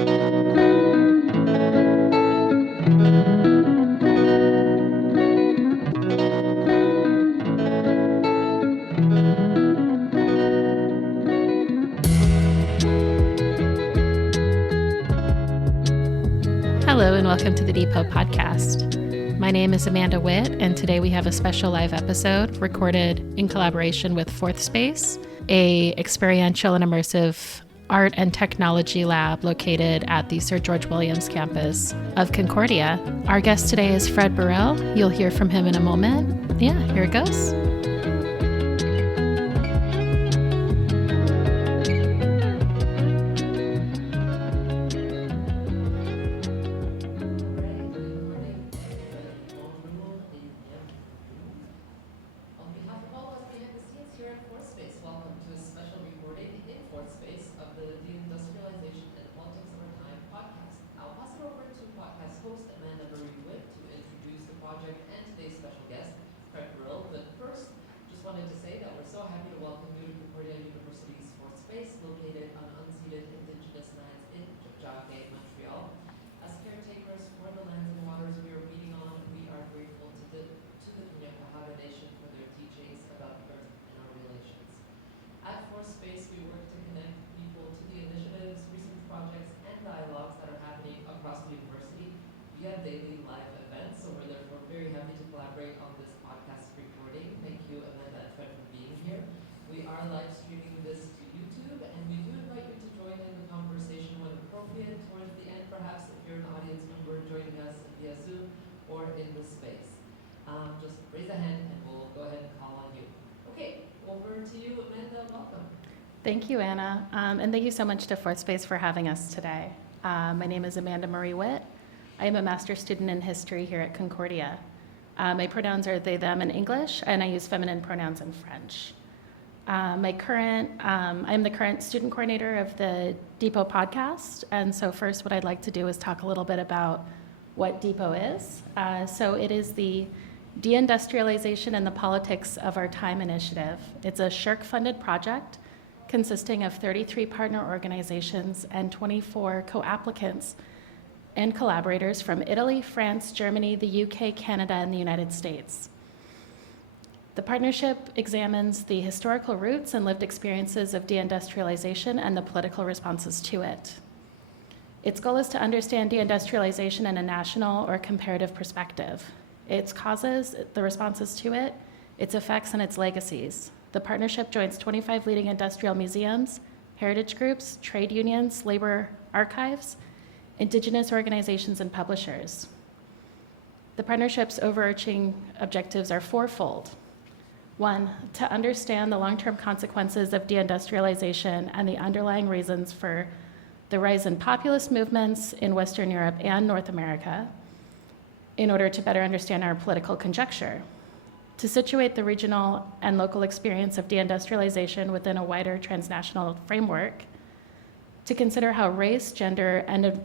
Hello and welcome to the DePOT podcast. My name is Amanda Whitt, and today we have a special live episode recorded in collaboration with Fourth Space, a experiential and immersive art and technology lab located at the Sir George Williams campus of Concordia. Our guest today is Fred Burrill. You'll hear from him in a moment. Yeah, here it goes. Gentrification and Politics of Our Time podcast. I'll pass it over to podcast host Amanda Marie Whitt to introduce the project and today's special guest, Fred Burrill. But first, just wanted to say that we're so happy to welcome you to Concordia University's Fourth Space, located on unceded Indigenous lands in Jacques, Montreal. As caretakers for the lands and waters we are meeting on, we are grateful to the Kanien'kehá:ka Nation for their teachings about the earth and our relations. At Fourth Space, we work to connect people to the initiatives, research projects, and dialogues that are happening across the university via daily live events. So we're therefore very happy to collaborate on this podcast recording. Thank you, Amanda and Fred, for being here. We are live streaming this to YouTube, and we do invite you to join in the conversation when appropriate towards the end, perhaps if you're an audience member joining us via Zoom or in the space. Just raise a hand and we'll go ahead and call on you. Okay, over to you, Amanda. Welcome. Thank you, Anna, and thank you so much to Fourth Space for having us today. My name is Amanda Marie Whitt. I am a master's student in history here at Concordia. My pronouns are they, them in English, and I use feminine pronouns in French. I am the current student coordinator of the DePOT podcast, and so first what I'd like to do is talk a little bit about what DePOT is. So it is the Deindustrialization and the Politics of Our Time initiative. It's a SSHRC-funded project consisting of 33 partner organizations and 24 co-applicants and collaborators from Italy, France, Germany, the UK, Canada, and the United States. The partnership examines the historical roots and lived experiences of deindustrialization and the political responses to it. Its goal is to understand deindustrialization in a national or comparative perspective, its causes, the responses to it, its effects, and its legacies. The partnership joins 25 leading industrial museums, heritage groups, trade unions, labor archives, indigenous organizations, and publishers. The partnership's overarching objectives are fourfold. One, to understand the long-term consequences of deindustrialization and the underlying reasons for the rise in populist movements in Western Europe and North America in order to better understand our political conjuncture. To situate the regional and local experience of deindustrialization within a wider transnational framework, to consider how race, gender, and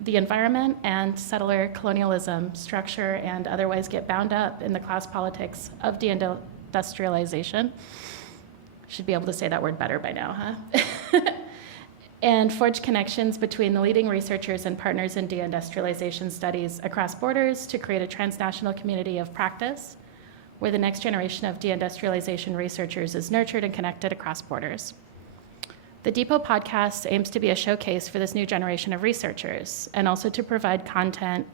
the environment and settler colonialism structure and otherwise get bound up in the class politics of deindustrialization. Should be able to say that word better by now, huh? And forge connections between the leading researchers and partners in deindustrialization studies across borders to create a transnational community of practice where the next generation of deindustrialization researchers is nurtured and connected across borders. The DePOT podcast aims to be a showcase for this new generation of researchers and also to provide content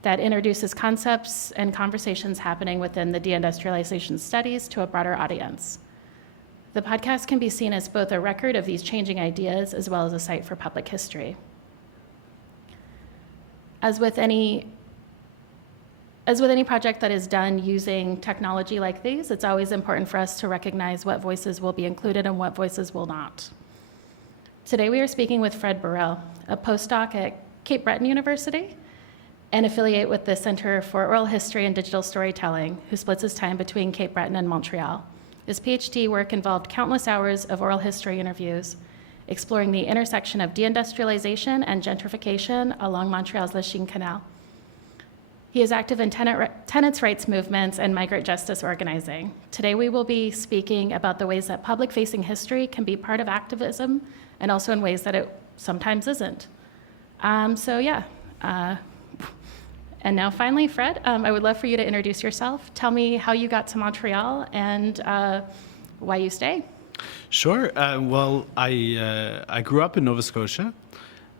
that introduces concepts and conversations happening within the deindustrialization studies to a broader audience. The podcast can be seen as both a record of these changing ideas as well as a site for public history. As with any project that is done using technology like these, it's always important for us to recognize what voices will be included and what voices will not. Today we are speaking with Fred Burrill, a postdoc at Cape Breton University and affiliate with the Center for Oral History and Digital Storytelling, who splits his time between Cape Breton and Montreal. His PhD work involved countless hours of oral history interviews, exploring the intersection of deindustrialization and gentrification along Montreal's Lachine Canal. He is active in tenants' rights movements and migrant justice organizing. Today we will be speaking about the ways that public-facing history can be part of activism and also in ways that it sometimes isn't. So yeah, and now finally, Fred, I would love for you to introduce yourself. Tell me how you got to Montreal and why you stay. Sure. Well, I grew up in Nova Scotia,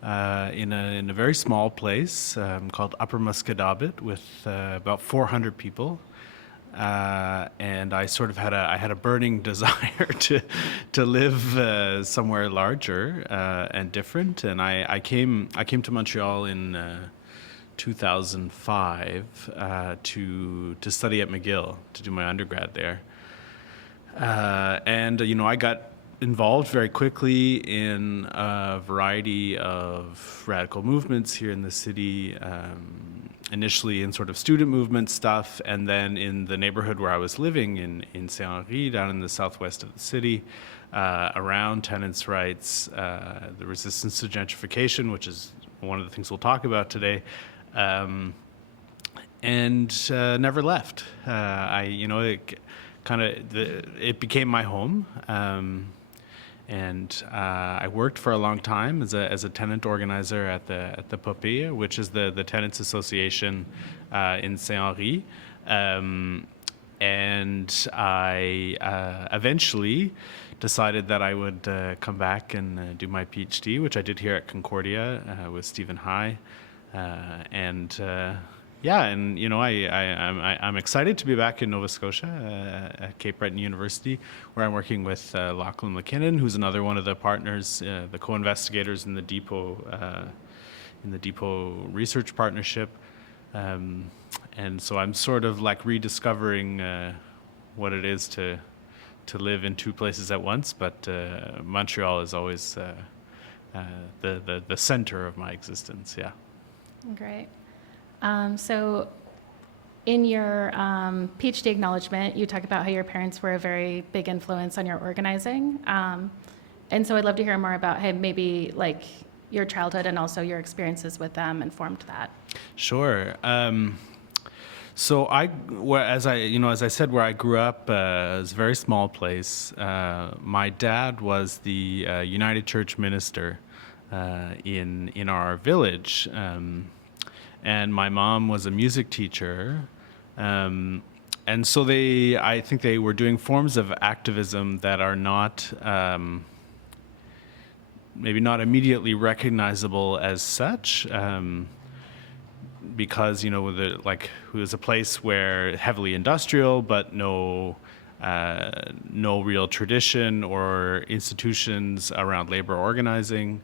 in a very small place called Upper Musquodoboit, with about 400 people. And I sort of had a burning desire to live somewhere larger and different. And I came to Montreal in 2005 to study at McGill, to do my undergrad there. And I got involved very quickly in a variety of radical movements here in the city, initially in sort of student movement stuff, and then in the neighborhood where I was living in Saint-Henri, down in the southwest of the city, around tenants' rights, the resistance to gentrification, which is one of the things we'll talk about today, and never left. It became my home, and I worked for a long time as a tenant organizer at the DePOT, which is the Tenants Association in Saint-Henri, and I eventually decided that I would come back and do my PhD, which I did here at Concordia with Stephen High, and. I'm excited to be back in Nova Scotia at Cape Breton University, where I'm working with Lachlan McKinnon, who's another one of the partners, the co-investigators in the DePOT research partnership, and so I'm sort of like rediscovering what it is to live in two places at once. But Montreal is always the center of my existence. Yeah. Great. So in your PhD acknowledgement, you talk about how your parents were a very big influence on your organizing. And so I'd love to hear more about how maybe like your childhood and also your experiences with them informed that. Sure. So as I said, where I grew up is a very small place. My dad was the United Church minister in our village. And my mom was a music teacher. And so I think they were doing forms of activism that are not, maybe not immediately recognizable as such, because, it was a place where heavily industrial, but no real tradition or institutions around labor organizing,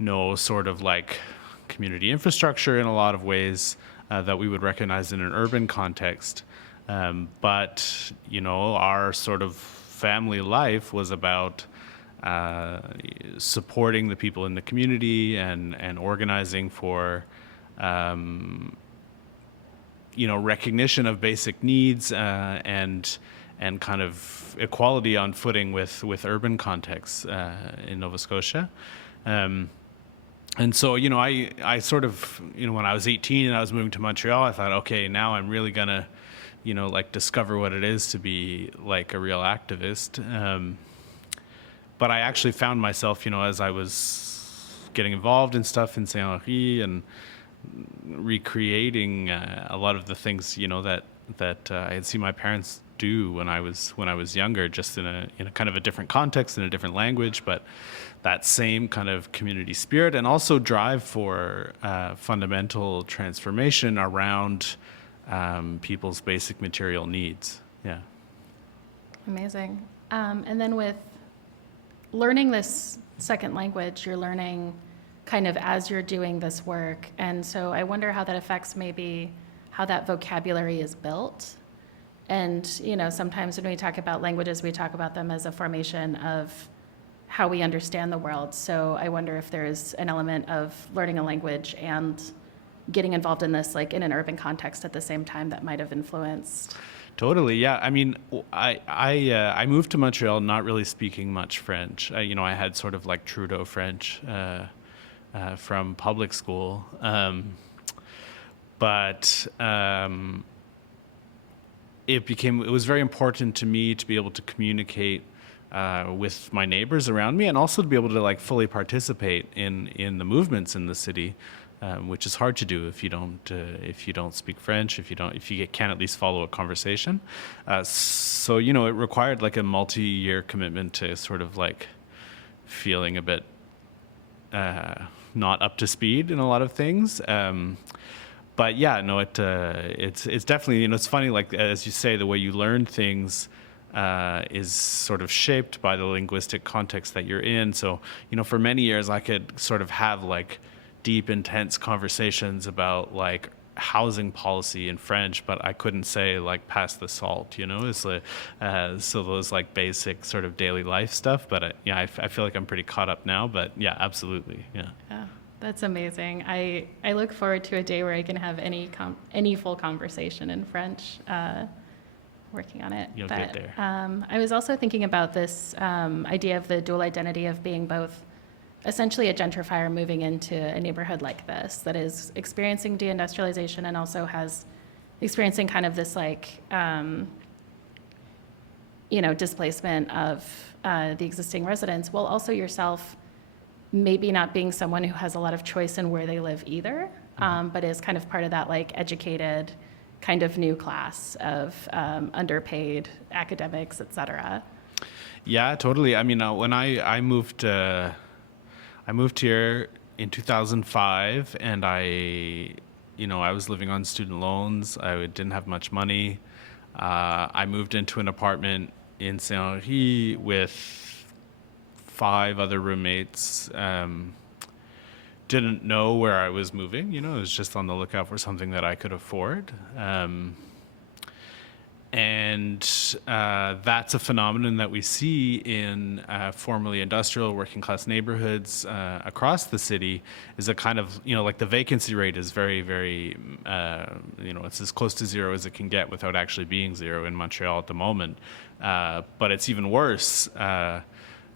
no sort of like community infrastructure in a lot of ways that we would recognize in an urban context. But, our sort of family life was about supporting the people in the community and organizing for, recognition of basic needs and kind of equality on footing with urban contexts in Nova Scotia. And so, I sort of, when I was 18 and I was moving to Montreal, I thought, okay, now I'm really gonna, discover what it is to be like a real activist. But I actually found myself, as I was getting involved in stuff in Saint-Henri and recreating a lot of the things, that I had seen my parents do when I was younger, just in a kind of a different context, in a different language, but that same kind of community spirit and also drive for fundamental transformation around people's basic material needs. Yeah. Amazing. And then with learning this second language, you're learning kind of as you're doing this work. And so I wonder how that affects maybe how that vocabulary is built. And, sometimes when we talk about languages, we talk about them as a formation of how we understand the world. So I wonder if there's an element of learning a language and getting involved in this, like in an urban context at the same time, that might have influenced. Totally, yeah. I mean, I moved to Montreal not really speaking much French. I had sort of like Trudeau French from public school, but it was very important to me to be able to communicate with my neighbors around me, and also to be able to like fully participate in the movements in the city, which is hard to do if you don't speak French, if you can't at least follow a conversation. So you know, it required like a multi-year commitment to sort of like feeling a bit not up to speed in a lot of things. But yeah, no, it's definitely, you know, it's funny, like as you say, the way you learn things is sort of shaped by the linguistic context that you're in. So, you know, for many years I could sort of have like deep, intense conversations about like housing policy in French, but I couldn't say like pass the salt, you know. It's like so those like basic sort of daily life stuff. But yeah, I feel like I'm pretty caught up now. But yeah, absolutely, yeah. Yeah, that's amazing. I look forward to a day where I can have any full conversation in French. Working on it. You'll get there. I was also thinking about this idea of the dual identity of being both essentially a gentrifier moving into a neighborhood like this that is experiencing deindustrialization and also has experiencing kind of this like, you know, displacement of the existing residents, while also yourself maybe not being someone who has a lot of choice in where they live either, but is kind of part of that like educated kind of new class of underpaid academics, et cetera. Yeah, totally. I mean, when I moved here in 2005, and I was living on student loans. I didn't have much money. I moved into an apartment in Saint-Henri with 5 other roommates. Didn't know where I was moving, you know, I was just on the lookout for something that I could afford. And that's a phenomenon that we see in formerly industrial working class neighborhoods across the city, is a kind of, you know, like the vacancy rate is very, very, you know, it's as close to zero as it can get without actually being zero in Montreal at the moment. But it's even worse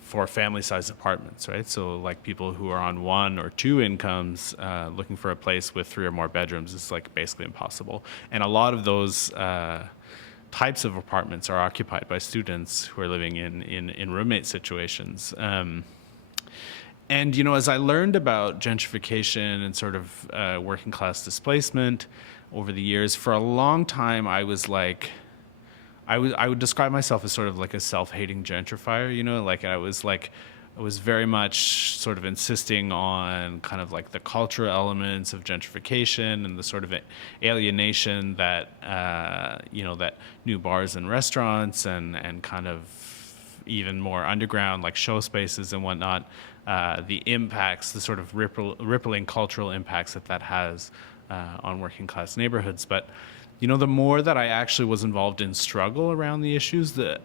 for family-sized apartments, right? So like people who are on 1 or 2 incomes looking for a place with 3 or more bedrooms is like basically impossible. And a lot of those types of apartments are occupied by students who are living in roommate situations. And, you know, as I learned about gentrification and sort of working class displacement over the years, for a long time I was like, I would describe myself as sort of like a self-hating gentrifier, you know, like I was very much sort of insisting on kind of like the cultural elements of gentrification and the sort of alienation that, you know, that new bars and restaurants and kind of even more underground like show spaces and whatnot, the impacts, the sort of rippling cultural impacts that has on working class neighborhoods. But you know, the more that I actually was involved in struggle around the issues, the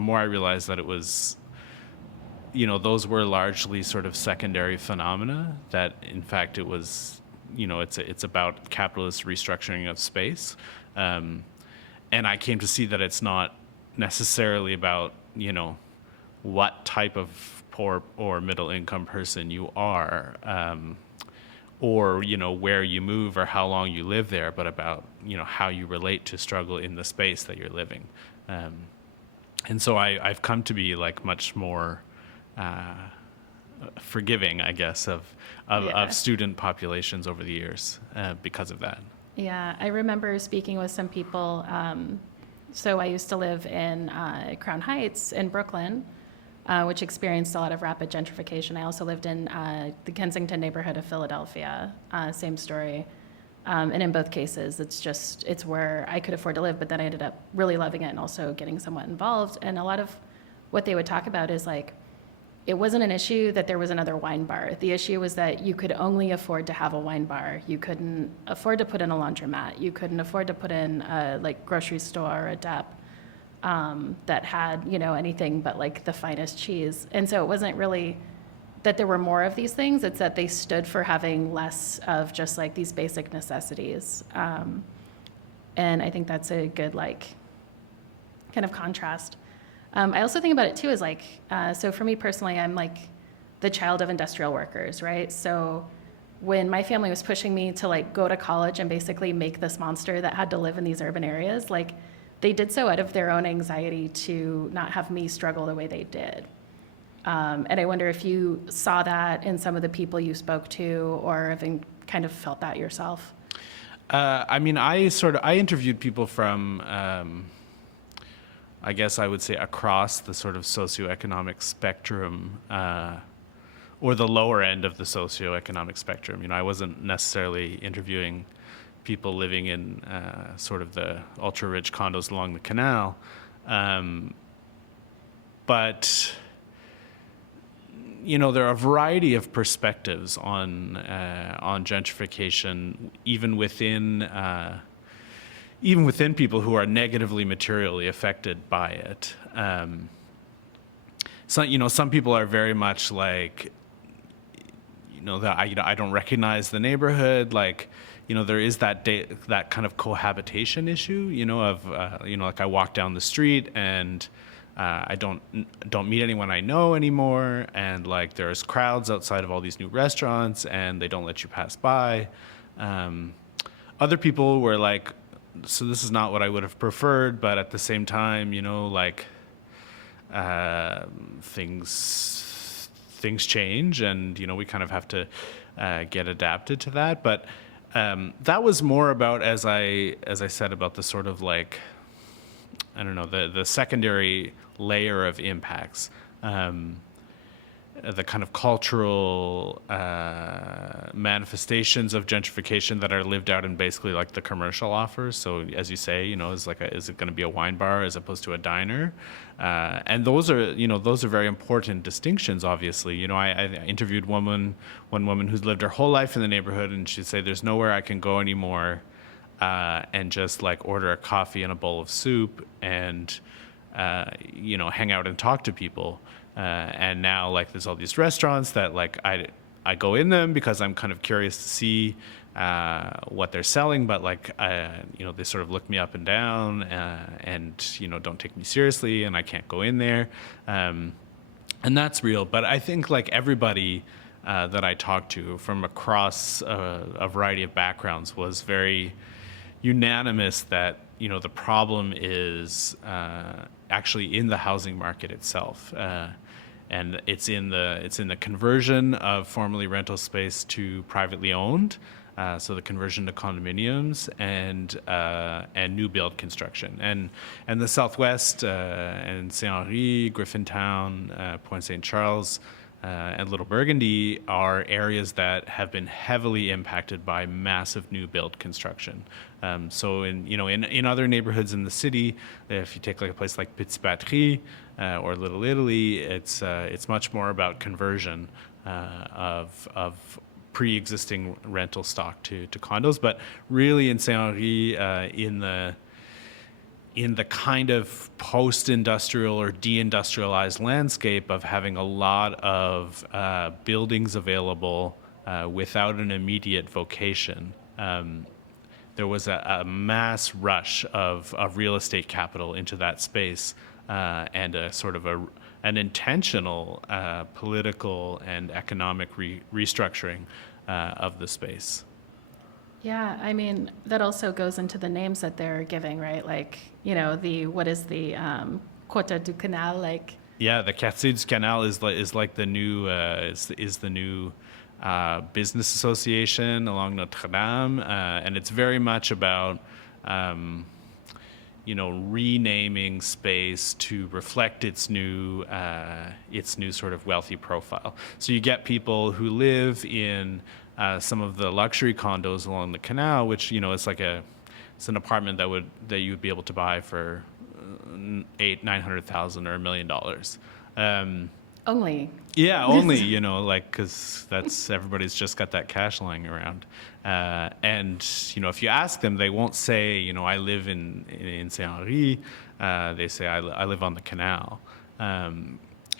more I realized that it was, you know, those were largely sort of secondary phenomena, that in fact it was, you know, it's about capitalist restructuring of space. And I came to see that it's not necessarily about, you know, what type of poor or middle income person you are, or, you know, where you move or how long you live there, but about, you know, how you relate to struggle in the space that you're living. And so I've come to be like much more forgiving, I guess, of student populations over the years because of that. Yeah, I remember speaking with some people. So I used to live in Crown Heights in Brooklyn, which experienced a lot of rapid gentrification. I also lived in the Kensington neighborhood of Philadelphia, same story. And in both cases, it's where I could afford to live, but then I ended up really loving it and also getting somewhat involved. And a lot of what they would talk about is like, it wasn't an issue that there was another wine bar. The issue was that you could only afford to have a wine bar. You couldn't afford to put in a laundromat. You couldn't afford to put in a like grocery store or a DEP. That had, you know, anything but like the finest cheese. And so it wasn't really that there were more of these things, it's that they stood for having less of just like these basic necessities. And I think that's a good like kind of contrast. I also think about it too as like, so for me personally, I'm like the child of industrial workers, right? So when my family was pushing me to like go to college and basically make this monster that had to live in these urban areas, like they did so out of their own anxiety to not have me struggle the way they did. And I wonder if you saw that in some of the people you spoke to, or have kind of felt that yourself. I mean, I interviewed people from, I guess I would say, across the sort of socioeconomic spectrum, or the lower end of the socioeconomic spectrum. You know, I wasn't necessarily interviewing people living in sort of the ultra-rich condos along the canal, but you know, there are a variety of perspectives on gentrification, even within people who are negatively materially affected by it. So, you know, some people are very much like, you know, that I don't recognize the neighborhood. Like, you know, there is that kind of cohabitation issue. You know, of you know, like I walk down the street and I don't meet anyone I know anymore, and like there's crowds outside of all these new restaurants, and they don't let you pass by. Other people were like, so this is not what I would have preferred, but at the same time, you know, like things change, and you know, we kind of have to get adapted to that. But that was more about, as I said, about the sort of like, I don't know, the secondary layer of impacts, the kind of cultural manifestations of gentrification that are lived out in basically like the commercial offers. So as you say, you know, is it going to be a wine bar as opposed to a diner? And those are very important distinctions, obviously. You know, I interviewed one woman who's lived her whole life in the neighborhood, and she'd say, there's nowhere I can go anymore and just like order a coffee and a bowl of soup and, you know, hang out and talk to people. And now like there's all these restaurants that like I go in them because I'm kind of curious to see what they're selling, but like, you know, they sort of look me up and down and, you know, don't take me seriously, and I can't go in there. And that's real. But I think like everybody that I talked to from across a variety of backgrounds was very unanimous that, you know, the problem is actually in the housing market itself, and it's in the conversion of formerly rental space to privately owned, so the conversion to condominiums and new build construction, and the Southwest and Saint Henri, Griffintown, Point St. Charles, and Little Burgundy are areas that have been heavily impacted by massive new build construction. So in other neighborhoods in the city, if you take like a place like Petite Patrie or Little Italy, it's much more about conversion of pre-existing rental stock to condos. But really in Saint Henri, in the kind of post-industrial or deindustrialized landscape of having a lot of buildings available without an immediate vocation, there was a mass rush of real estate capital into that space, and a sort of an intentional political and economic restructuring of the space. Yeah, I mean, that also goes into the names that they're giving, right? Like, you know, what is the Quartier du Canal, like? Yeah, the Quartier du Canal is like the new business association along Notre Dame, and it's very much about you know, renaming space to reflect its new sort of wealthy profile. So you get people who live in some of the luxury condos along the canal, which, you know, it's an apartment that you would be able to buy for $900,000 or $1 million. Only. Yeah, only, you know, like, because everybody's just got that cash lying around. And, you know, if you ask them, they won't say, you know, I live in Saint Henri. They say, I live on the canal.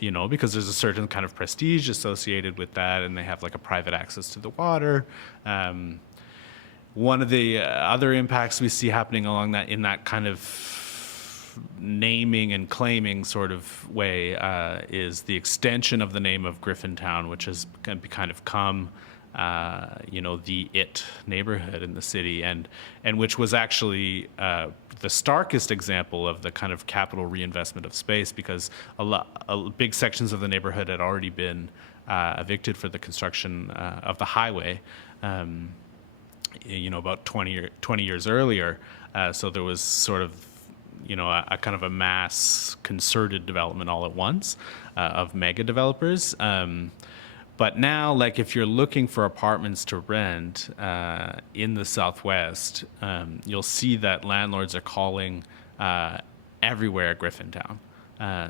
You know, because there's a certain kind of prestige associated with that, and they have like a private access to the water. One of the other impacts we see happening along that, in that kind of naming and claiming sort of way, is the extension of the name of Griffintown, which has kind of come the it neighborhood in the city, and which was actually the starkest example of the kind of capital reinvestment of space, because big sections of the neighborhood had already been evicted for the construction of the highway. About 20 years earlier. So there was sort of, a kind of a mass concerted development all at once of mega developers. But now, like, if you're looking for apartments to rent in the Southwest, you'll see that landlords are calling everywhere Griffintown.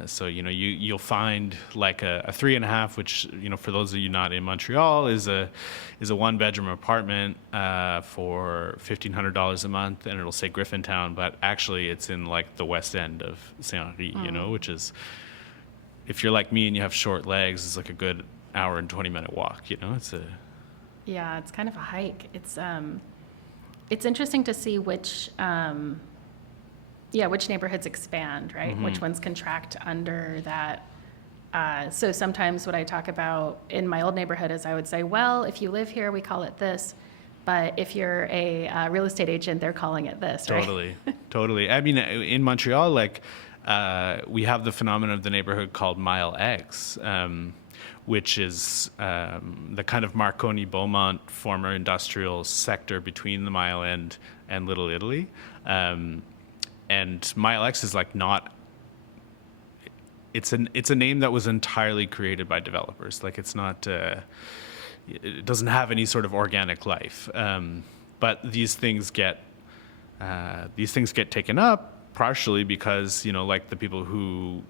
So you'll find like a 3.5, which for those of you not in Montreal is a 1-bedroom apartment for $1,500 a month, and it'll say Griffintown, but actually it's in like the west end of Saint Henri, which is, if you're like me and you have short legs, it's like a good hour and 20-minute walk. It's kind of a hike. It's interesting to see which neighborhoods expand, right? Mm-hmm. Which ones contract under that. So sometimes what I talk about in my old neighborhood is I would say, well, if you live here, we call it this. But if you're a real estate agent, they're calling it this, right? Totally. I mean, in Montreal, like, we have the phenomenon of the neighborhood called Mile X, which is the kind of Marconi-Beaumont former industrial sector between the Mile End and Little Italy. And Mile X is like not. It's a name that was entirely created by developers. Like, it's not. It doesn't have any sort of organic life. But these things get taken up partially because like the people who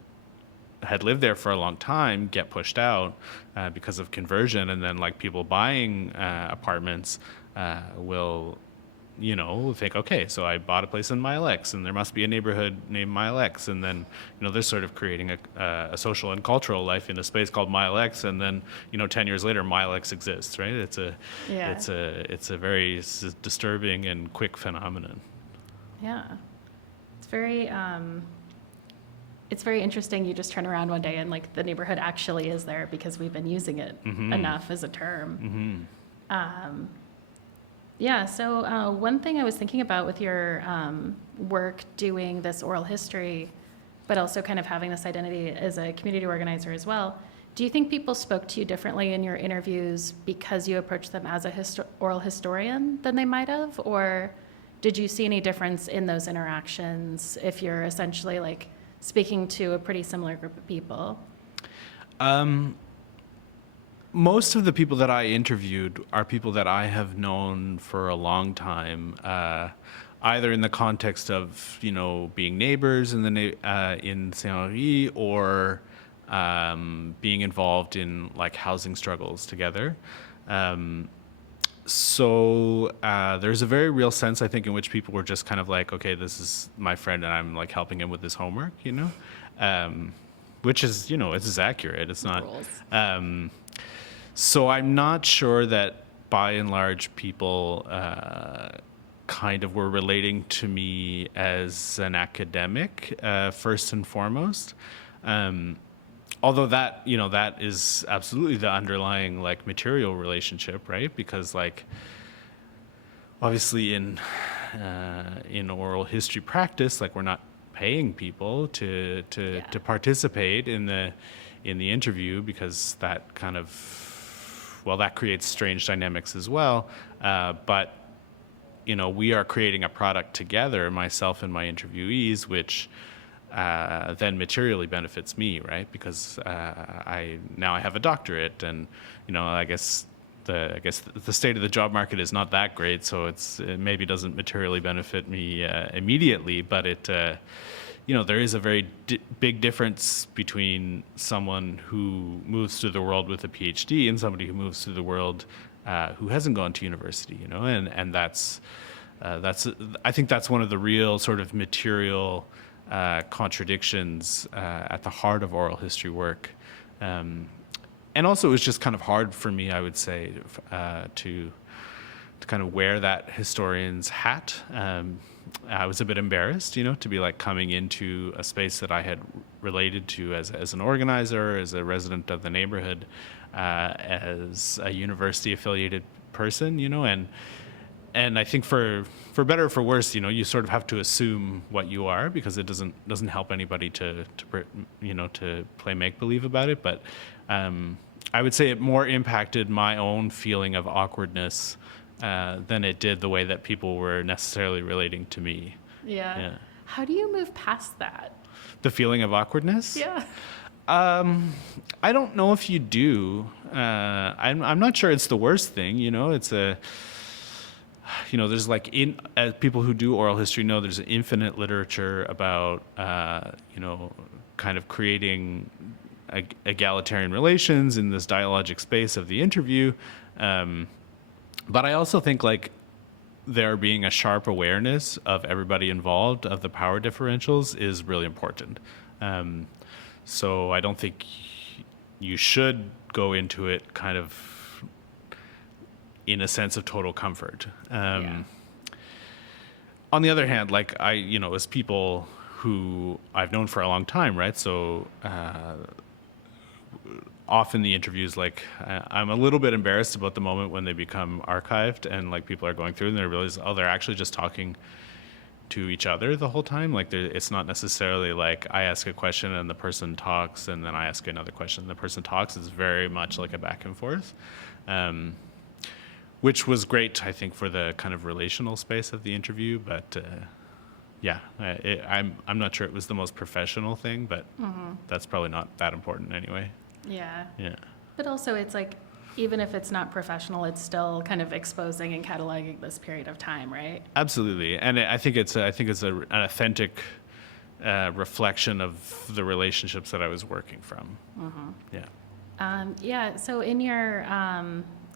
had lived there for a long time get pushed out because of conversion, and then like people buying apartments will think, okay, so I bought a place in Mile X, and there must be a neighborhood named Mile X, and then they're sort of creating a social and cultural life in a space called Mile X, and then 10 years later Mile X exists, right? It's a very disturbing and quick phenomenon. Yeah, it's very interesting. You just turn around one day and like the neighborhood actually is there because we've been using it enough as a term. So one thing I was thinking about with your work doing this oral history, but also kind of having this identity as a community organizer as well, do you think people spoke to you differently in your interviews because you approached them as a oral historian than they might have? Or did you see any difference in those interactions if you're essentially like speaking to a pretty similar group of people? Most of the people that I interviewed are people that I have known for a long time, either in the context of being neighbors in Saint Henri, or being involved in like housing struggles together. So there's a very real sense, I think, in which people were just kind of like, okay, this is my friend, and I'm like helping him with his homework, which is it's accurate. It's not. So I'm not sure that by and large people kind of were relating to me as an academic first and foremost. Although that is absolutely the underlying like material relationship, right? Because like obviously in oral history practice, like we're not paying people to participate in the interview, because that kind of that creates strange dynamics as well. But we are creating a product together, myself and my interviewees, which then materially benefits me, right? Because I have a doctorate, and I guess the state of the job market is not that great, so it maybe doesn't materially benefit me immediately, but it there is a very big difference between someone who moves through the world with a PhD and somebody who moves through the world who hasn't gone to university, and that's I think that's one of the real sort of material contradictions at the heart of oral history work. And also it was just kind of hard for me, I would say, to kind of wear that historian's hat. I was a bit embarrassed, to be like coming into a space that I had related to as an organizer, as a resident of the neighborhood, as a university affiliated person, and I think for better or for worse, you sort of have to assume what you are, because it doesn't help anybody to play make believe about it. But I would say it more impacted my own feeling of awkwardness than it did the way that people were necessarily relating to me. Yeah. How do you move past that? The feeling of awkwardness? Yeah. I don't know if you do. I'm not sure it's the worst thing. It's there's as people who do oral history know, there's infinite literature about, kind of creating egalitarian relations in this dialogic space of the interview. But I also think there being a sharp awareness of everybody involved, of the power differentials, is really important. So I don't think you should go into it kind of in a sense of total comfort. On the other hand, as people who I've known for a long time, right? So often the interviews, I'm a little bit embarrassed about the moment when they become archived and people are going through and they realize, they're actually just talking to each other the whole time. It's not necessarily I ask a question and the person talks and then I ask another question and the person talks. It's very much like a back and forth, which was great, I think, for the kind of relational space of the interview. But I'm not sure it was the most professional thing, but that's probably not that important anyway. Yeah. Yeah. But also it's even if it's not professional, it's still kind of exposing and cataloging this period of time, right? Absolutely. And I think it's an authentic reflection of the relationships that I was working from. Yeah. So in your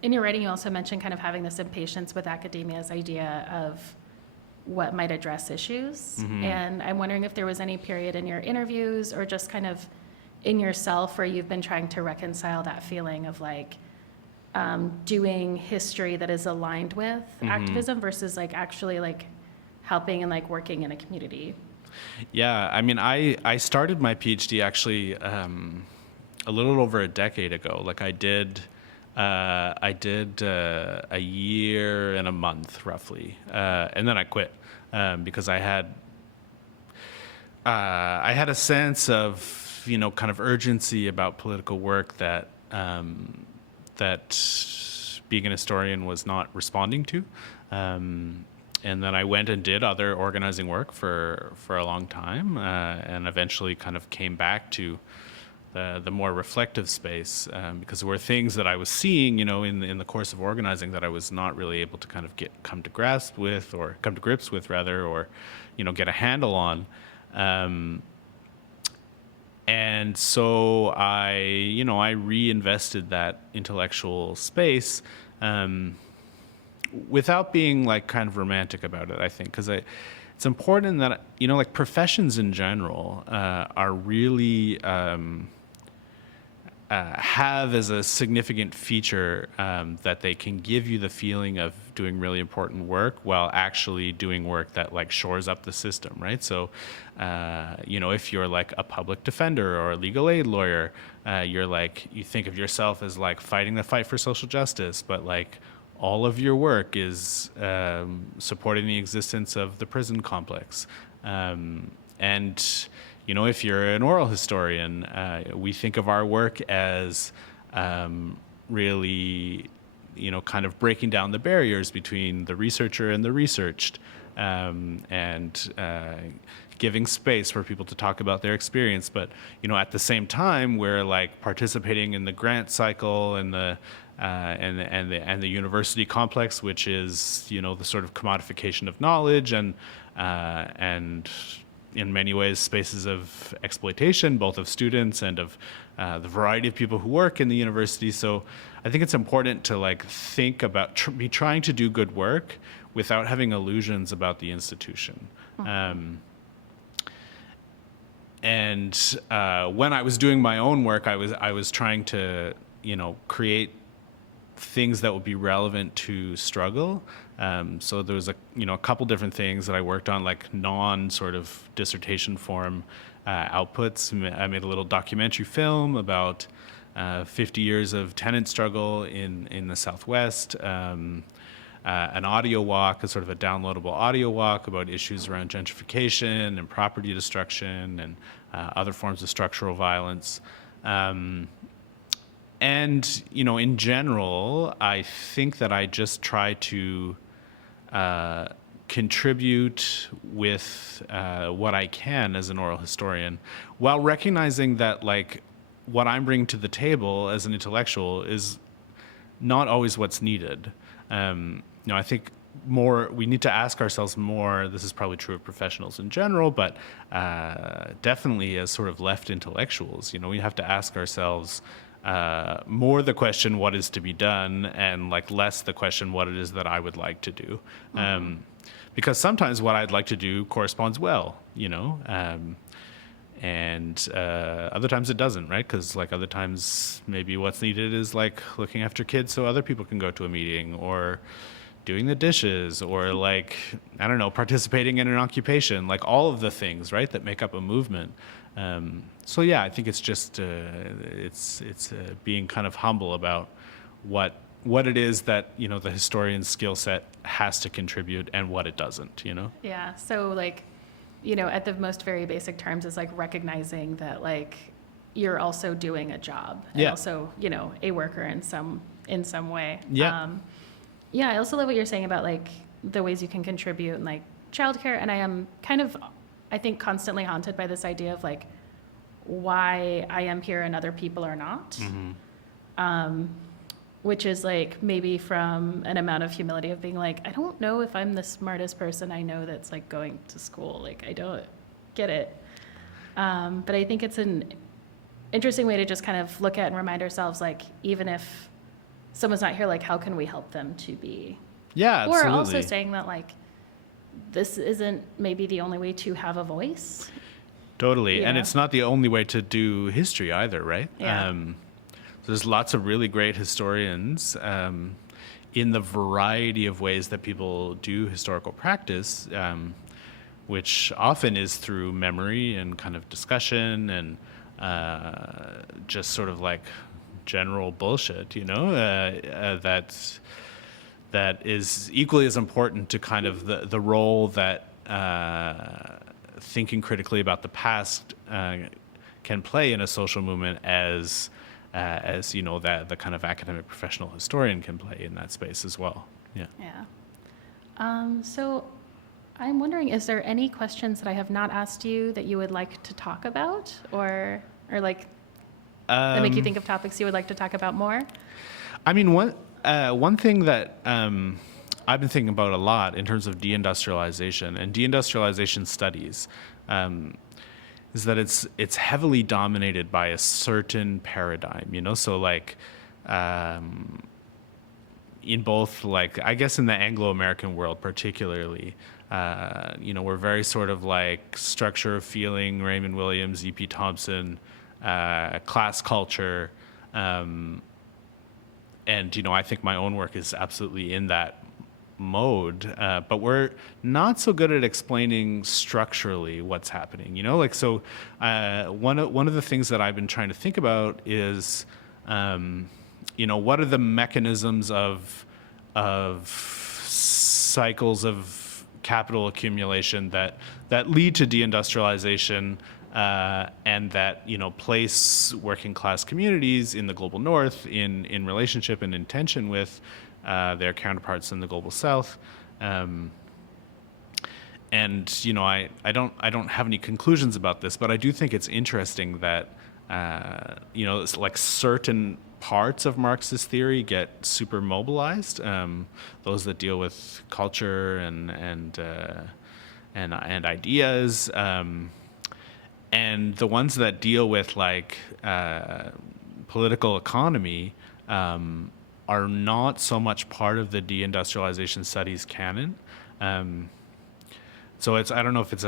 writing, you also mentioned kind of having this impatience with academia's idea of what might address issues. And I'm wondering if there was any period in your interviews or just kind of in yourself where you've been trying to reconcile that feeling of doing history that is aligned with activism versus actually helping and working in a community. Yeah, I mean, I started my PhD actually a little over a decade ago. I did a year and a month roughly, and then I quit because I had a sense of kind of urgency about political work that being an historian was not responding to. And then I went and did other organizing work for a long time, and eventually kind of came back to the more reflective space, because there were things that I was seeing, in the course of organizing that I was not really able to kind of come to grips with, or get a handle on. And so I reinvested that intellectual space, without being kind of romantic about it, I think, because it's important that, professions in general are really have as a significant feature that they can give you the feeling of doing really important work while actually doing work that shores up the system, right? So, if you're a public defender or a legal aid lawyer, you think of yourself as fighting the fight for social justice, but all of your work is supporting the existence of the prison complex. And if you're an oral historian, we think of our work as really, kind of breaking down the barriers between the researcher and the researched, and giving space for people to talk about their experience. But, at the same time, we're participating in the grant cycle and the university complex, which is, the sort of commodification of knowledge and in many ways spaces of exploitation, both of students and of the variety of people who work in the university. So I think it's important to think about be trying to do good work without having illusions about the institution. And when I was doing my own work, I was trying to create things that would be relevant to struggle. So there was a couple different things that I worked on, non sort of dissertation form outputs. I made a little documentary film about 50 years of tenant struggle in the Southwest, an audio walk, a sort of a downloadable audio walk about issues around gentrification and property destruction and other forms of structural violence. And, in general, I think that I just try to contribute with what I can as an oral historian, while recognizing that, like, what I'm bringing to the table as an intellectual is not always what's needed. I think we need to ask ourselves more, this is probably true of professionals in general, but definitely as sort of left intellectuals, we have to ask ourselves more the question, what is to be done, and like less the question, what it is that I would like to do. Because sometimes what I'd like to do corresponds well, and other times it doesn't, right? Because like other times maybe what's needed is like looking after kids so other people can go to a meeting, or doing the dishes, or like, I don't know, participating in an occupation, like all of the things, right, that make up a movement. So yeah, I think it's just it's being kind of humble about what it is that the historian's skill set has to contribute and what it doesn't. Yeah. So like, at the most very basic terms, is like recognizing that like you're also doing a job, and Yeah. also a worker in some way. Yeah. Yeah. I also love what you're saying about like the ways you can contribute and like childcare. And I am kind of, I think, constantly haunted by this idea of like why I am here and other people are not. Which is like maybe from an amount of humility of being like, I don't know if I'm the smartest person I know that's like going to school. Like, I don't get it. But I think it's an interesting way to just kind of look at and remind ourselves, like, even if someone's not here, like, how can we help them to be? Yeah, absolutely. Or also saying that, like, this isn't maybe the only way to have a voice. Totally. And Yeah. it's not the only way to do history either, right? Yeah. There's lots of really great historians in the variety of ways that people do historical practice, which often is through memory and kind of discussion and just sort of like general bullshit, that is equally as important to kind of the role that thinking critically about the past can play in a social movement as that the kind of academic professional historian can play in that space as well. Yeah. So I'm wondering, is there any questions that I have not asked you that you would like to talk about, or like that make you think of topics you would like to talk about more? I mean, one thing that I've been thinking about a lot in terms of deindustrialization and deindustrialization studies is that it's heavily dominated by a certain paradigm, so like in both, like, I guess in the Anglo-American world particularly, we're very sort of like structure of feeling, Raymond Williams, E.P. Thompson, class culture, and I think my own work is absolutely in that mode, but we're not so good at explaining structurally what's happening, so one of the things that I've been trying to think about is what are the mechanisms of cycles of capital accumulation that lead to deindustrialization, and that place working class communities in the global north in relationship and in tension with their counterparts in the global south, and I don't have any conclusions about this, but I do think it's interesting that it's like certain parts of Marxist theory get super mobilized, those that deal with culture and ideas, and the ones that deal with like political economy are not so much part of the deindustrialization studies canon. So I don't know if it's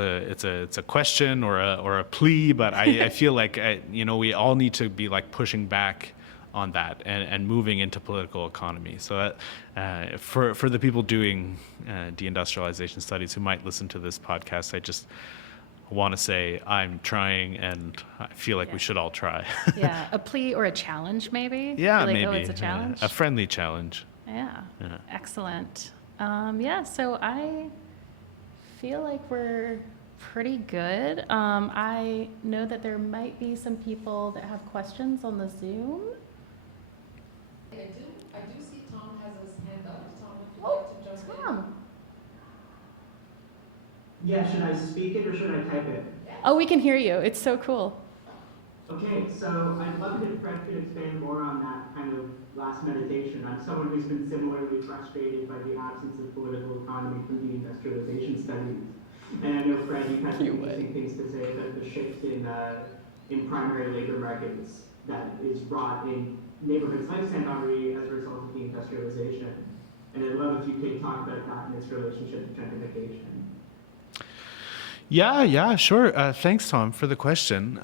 a question or a plea, but I feel like we all need to be like pushing back on that and moving into political economy. So that for the people doing deindustrialization studies who might listen to this podcast, I just want to say, I'm trying and I feel like we Yeah. should all try. Yeah, a plea or a challenge, maybe? Yeah, You're like, maybe. oh, it's a challenge? A friendly challenge. Yeah, Yeah. excellent. Yeah, so I feel like we're pretty good. I know that there might be some people that have questions on the Zoom. I do see Tom has his hand up. Tom, if you'd Oh, like to jump in. Tom. Yeah, should I speak it or should I type it? Oh, we can hear you. It's so cool. Okay, so I'd love it if Fred could expand more on that kind of last meditation. I'm someone who's been similarly frustrated by the absence of political economy from deindustrialization studies. And I know, Fred, you've had some interesting things to say about the shift in primary labor markets that is wrought in neighborhoods like Saint Henri as a result of deindustrialization. And I'd love if you could talk about that and its relationship to gentrification. Yeah, sure. Thanks, Tom, for the question.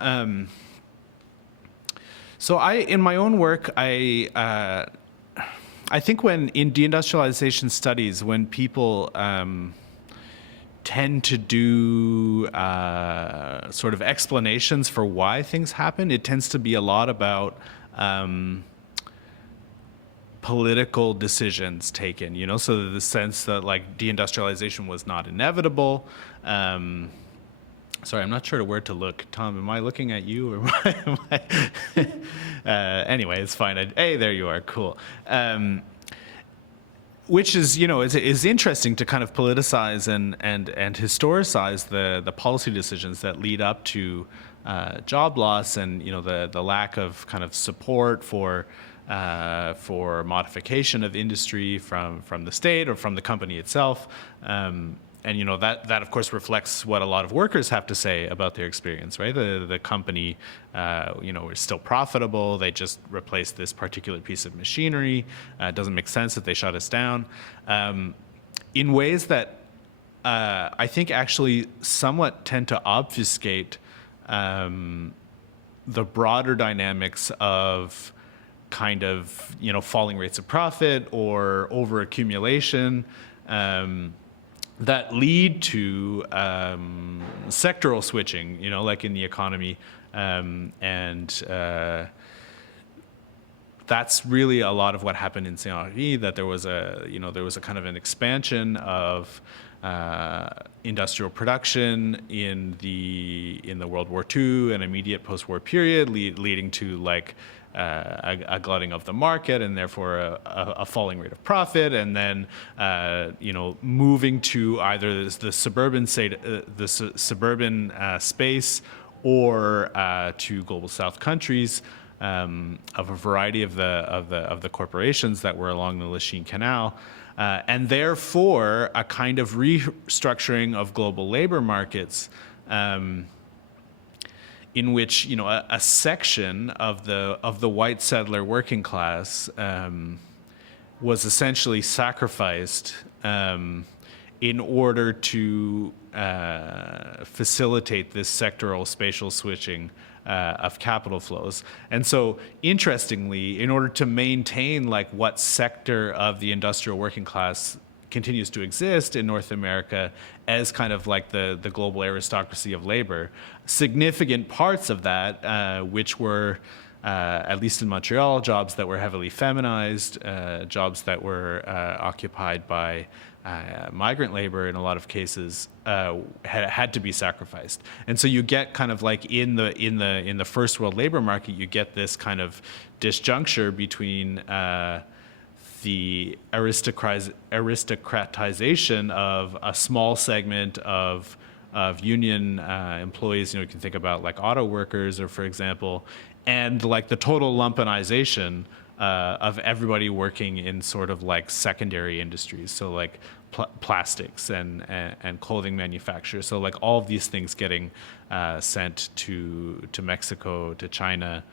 So in my own work, I think when in deindustrialization studies, when people tend to do sort of explanations for why things happen, it tends to be a lot about political decisions taken, so the sense that like deindustrialization was not inevitable. Sorry, I'm not sure where to look. Tom, am I looking at you or am I? Anyway, it's fine. Hey, there you are. Cool. Which is, is interesting to kind of politicize and historicize the policy decisions that lead up to job loss and, the lack of kind of support for modification of industry from the state or from the company itself. And that of course reflects what a lot of workers have to say about their experience, right? The company, is still profitable. They just replaced this particular piece of machinery. It doesn't make sense that they shut us down, in ways that I think actually somewhat tend to obfuscate the broader dynamics of kind of falling rates of profit or overaccumulation. That lead to sectoral switching, like in the economy, and that's really a lot of what happened in Saint Henri. That there was a kind of an expansion of industrial production in the World War II and immediate post-war period, leading to like a glutting of the market and therefore a falling rate of profit, and then moving to either the suburban space or to global South countries of a variety of the corporations that were along the Lachine Canal. And therefore, a kind of restructuring of global labor markets, in which a section of the white settler working class was essentially sacrificed in order to facilitate this sectoral spatial switching of capital flows. And so, interestingly, in order to maintain like what sector of the industrial working class continues to exist in North America as kind of like the global aristocracy of labor, significant parts of that, which were, at least in Montreal, jobs that were heavily feminized, jobs that were occupied by migrant labor in a lot of cases, had to be sacrificed. And so you get kind of like in the first world labor market, you get this kind of disjuncture between the aristocratization of a small segment of union employees. You can think about like auto workers, or for example, and like the total lumpenization of everybody working in sort of like secondary industries. So like plastics and clothing manufacture. So like all of these things getting sent to Mexico, to China.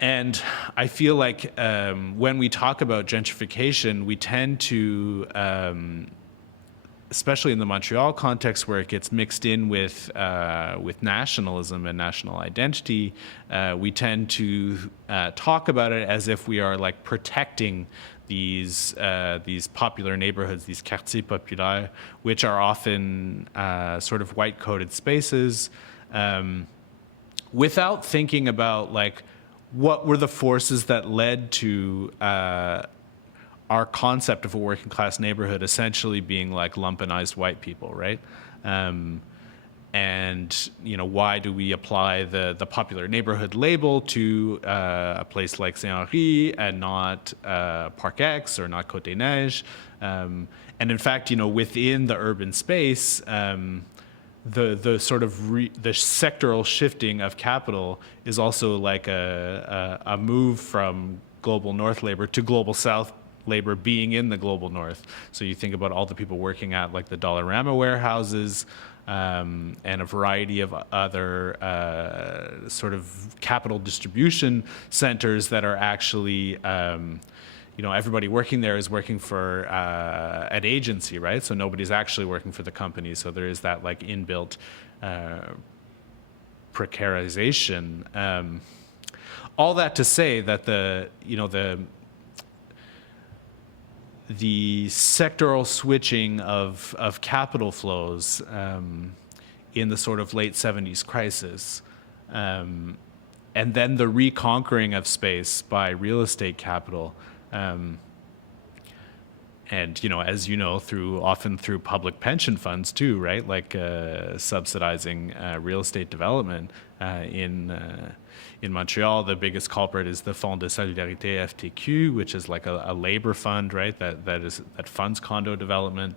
And I feel like when we talk about gentrification, we tend to especially in the Montreal context where it gets mixed in with nationalism and national identity, we tend to talk about it as if we are like protecting these popular neighborhoods, these quartiers populaires, which are often sort of white-coated spaces, without thinking about like what were the forces that led to our concept of a working class neighborhood essentially being like lumpenized white people, right? And why do we apply the popular neighborhood label to a place like Saint-Henri and not Parc X or not Côte des Neiges? And in fact, within the urban space, the sort of the sectoral shifting of capital is also like a move from global North labor to global South labor being in the global North. So you think about all the people working at like the Dollarama warehouses and a variety of other sort of capital distribution centers that are actually, everybody working there is working for an agency, right? So nobody's actually working for the company. So there is that like inbuilt precarization. All that to say that the sectoral switching of capital flows in the sort of late 70s crisis, and then the reconquering of space by real estate capital, and as often through public pension funds too, right? Like subsidizing real estate development in Montreal. The biggest culprit is the Fonds de Solidarité FTQ, which is like a labor fund, right? That funds condo development.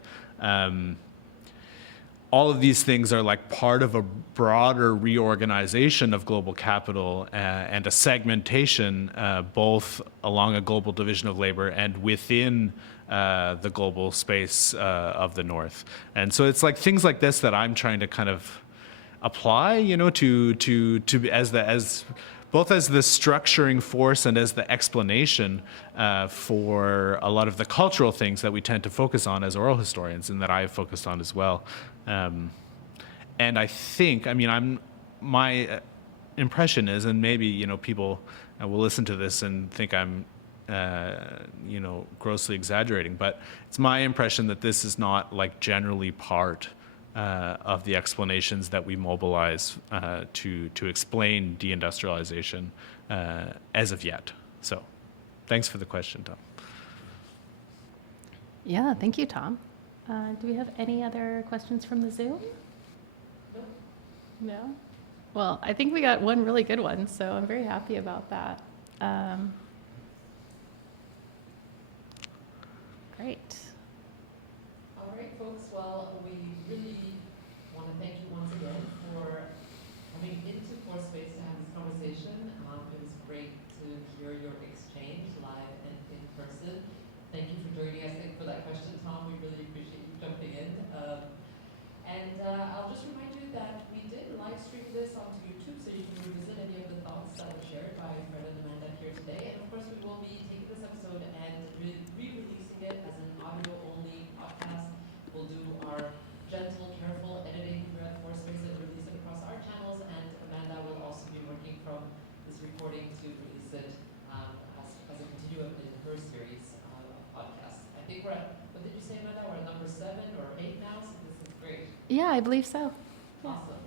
All of these things are like part of a broader reorganization of global capital and a segmentation both along a global division of labor and within the global space of the North. And so it's like things like this that I'm trying to kind of apply, to as both as the structuring force and as the explanation for a lot of the cultural things that we tend to focus on as oral historians, and that I've focused on as well. And I think, my impression is, and maybe, people will listen to this and think I'm, grossly exaggerating, but it's my impression that this is not like generally part of the explanations that we mobilize to explain deindustrialization as of yet. So thanks for the question, Tom. Yeah, thank you, Tom. Do we have any other questions from the Zoom? No? Well, I think we got one really good one, so I'm very happy about that. Great. All right, folks. Well, we really want to thank you once again for coming into Core Space to have this conversation. It was great to hear your exchange live and in person. Thank you for joining us. Thank you for that question, Tom. We really appreciate you jumping in. I'll just remind you that we did live stream this onto YouTube, so you can revisit any of the thoughts that were shared by Fred and Amanda here today. And of course, we will be taking this episode and re-releasing it as an audio-only podcast. We'll do our gentle, careful editing here at Fourspace and release it across our channels. And Amanda will also be working from this recording to release it as a continuum in her series of podcasts. I think we're at, what did you say, Amanda? We're at number 7 or 8 now, so this is great. Yeah, I believe so. Awesome.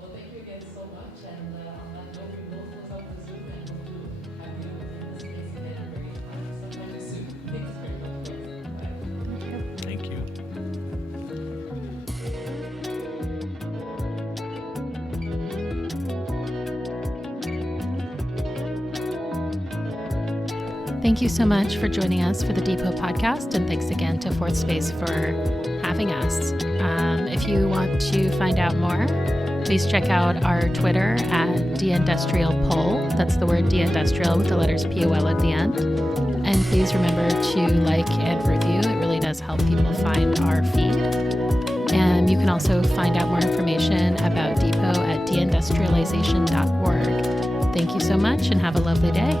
Well, thank you again so much. And on that note, we will close out the Zoom and hope to have you in the space again sometime soon. Thanks very much. Bye. Thank you. Thank you so much for joining us for the DePOT podcast, and thanks again to Fourth Space for having us. If you want to find out more, please check out our Twitter at Deindustrialpol. That's the word deindustrial with the letters POL at the end. And please remember to like and review. It really does help people find our feed. And you can also find out more information about DePOT at deindustrialization.org. Thank you so much and have a lovely day.